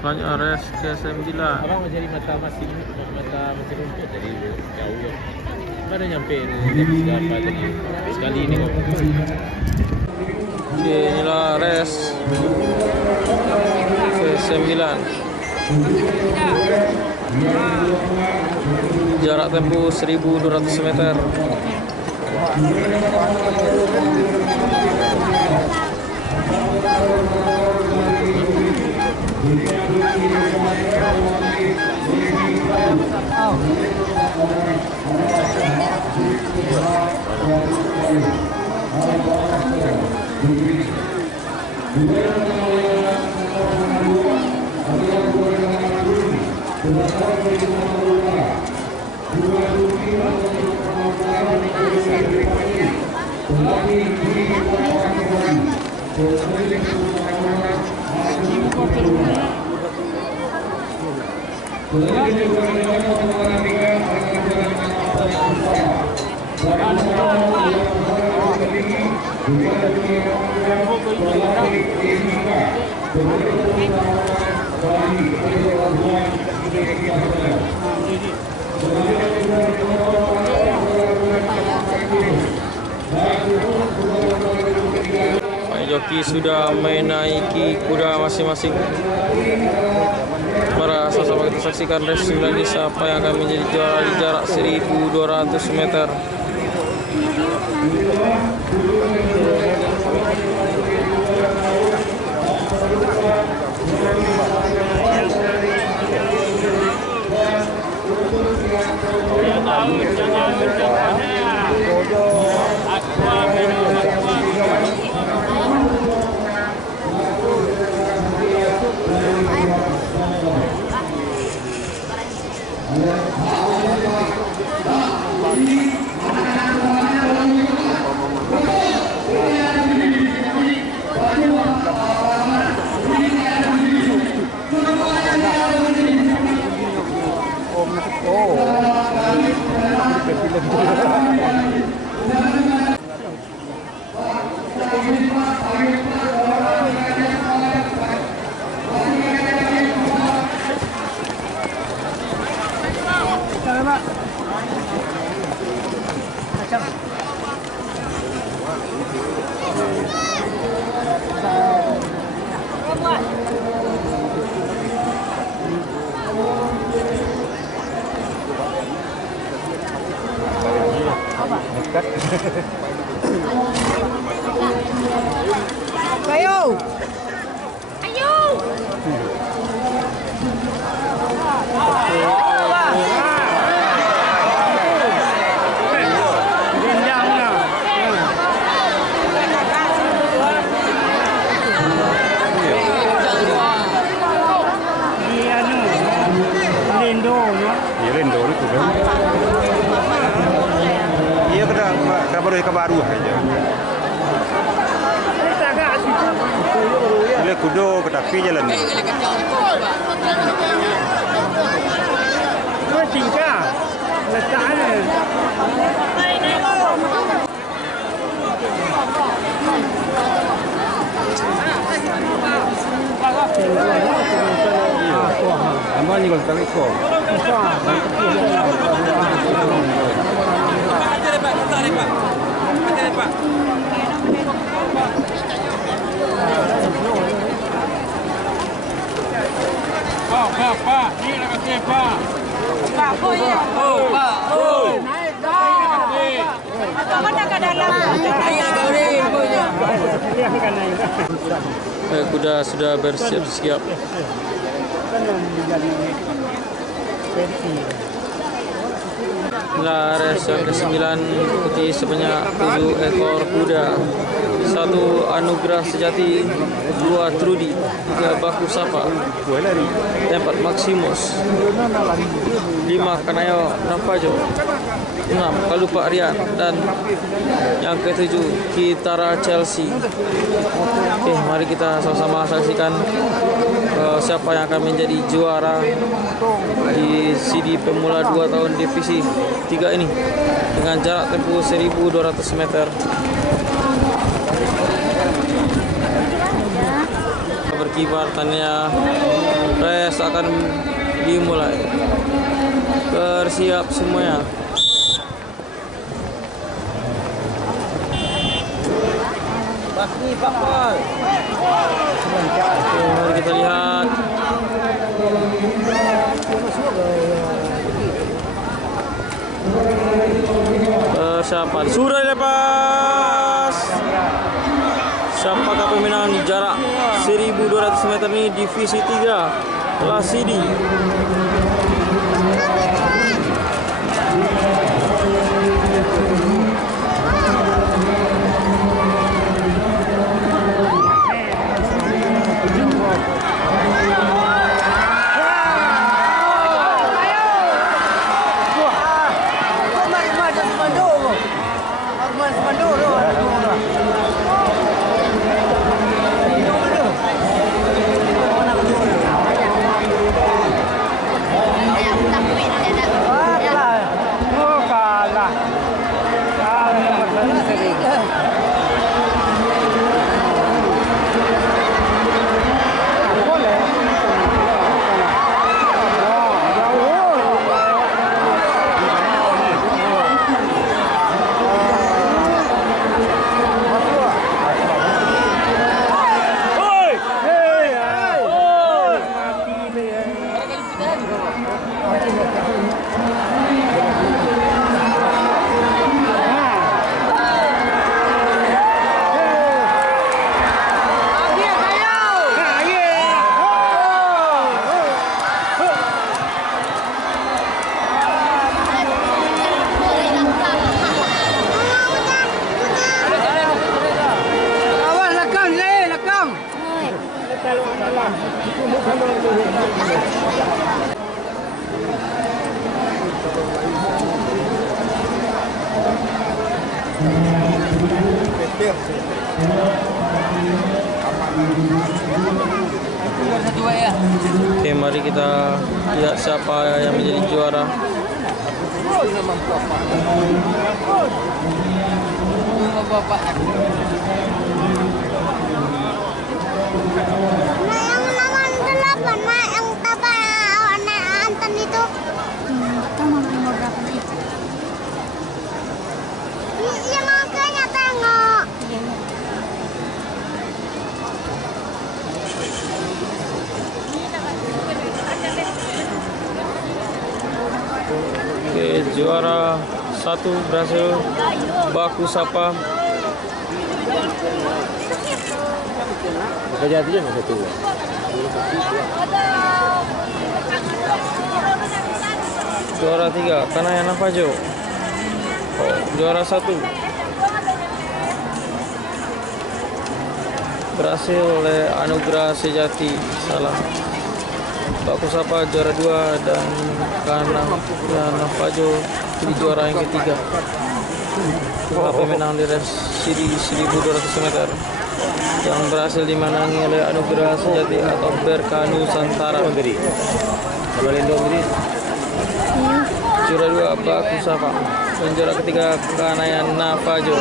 Selanjutnya race ke-9. Abang mau jadi mata mesin rumput tadi jauh. Mana nyampe dari segala tadi. Sekali ini kok. Oke, inilah race ke-9. Jarak tempuh 1.200 meter. Joki sudah menaiki kuda masing-masing. Mari sama-sama kita saksikan race 9 ini, siapa yang akan menjadi juara di jarak 1.200 meter. Ayo. Ayo. Iya kena baru baru aja. Ile kudo ke tapi jalan ni. Dua tingkah letaknya. Ambil ni kalau tak ikut. Pak, ni nak kata Pak. Pak, oh ya. Oh, Pak. Oh. Naik dah. Atau mana ke dalam? Ayah goreng punya. Kuda sudah bersiap-siap. Inilah race yang ke-9, ikuti sebanyak 7 ekor kuda. 1 Anugerah Sejati, 2 Trudy, 3 Baku Sapa, 4 Maximus, 5 Kanayo Navajo, 6 Kalupa Rian, dan yang ke-7 Kitara Chelsea. Oke, mari kita sama-sama saksikan siapa yang akan menjadi juara di CD Pemula 2 tahun divisi 3 ini dengan jarak tempuh 1.200 meter. kibar tandanya race akan dimulai. Bersiap semuanya. Oke, mari kita lihat. Persiapan sudah dilepas. Siapakah pemenang di jarak 1200 meter ini divisi 3 kelas CD? Oke, mari kita lihat siapa yang menjadi juara. Yang nomor 8, Mak, yang tapa anak Anton itu. Tahu nomor berapa itu? Iya, makanya tengok. Oke, juara 1 berhasil Baku Sapa. Juara 3 Kanayana Fajo. Juara 1 berhasil oleh Anugrah Sejati. Salah. Baku Sapa juara 2 dan Kanayana Fajo di juara yang ketiga. Pemenang di race CD 1200 meter yang berhasil dimenangi oleh Anugrah Sejati atau Berka Nusantara. Juara 2 Baku Sapa dan juara ketiga Kanayana Fajo.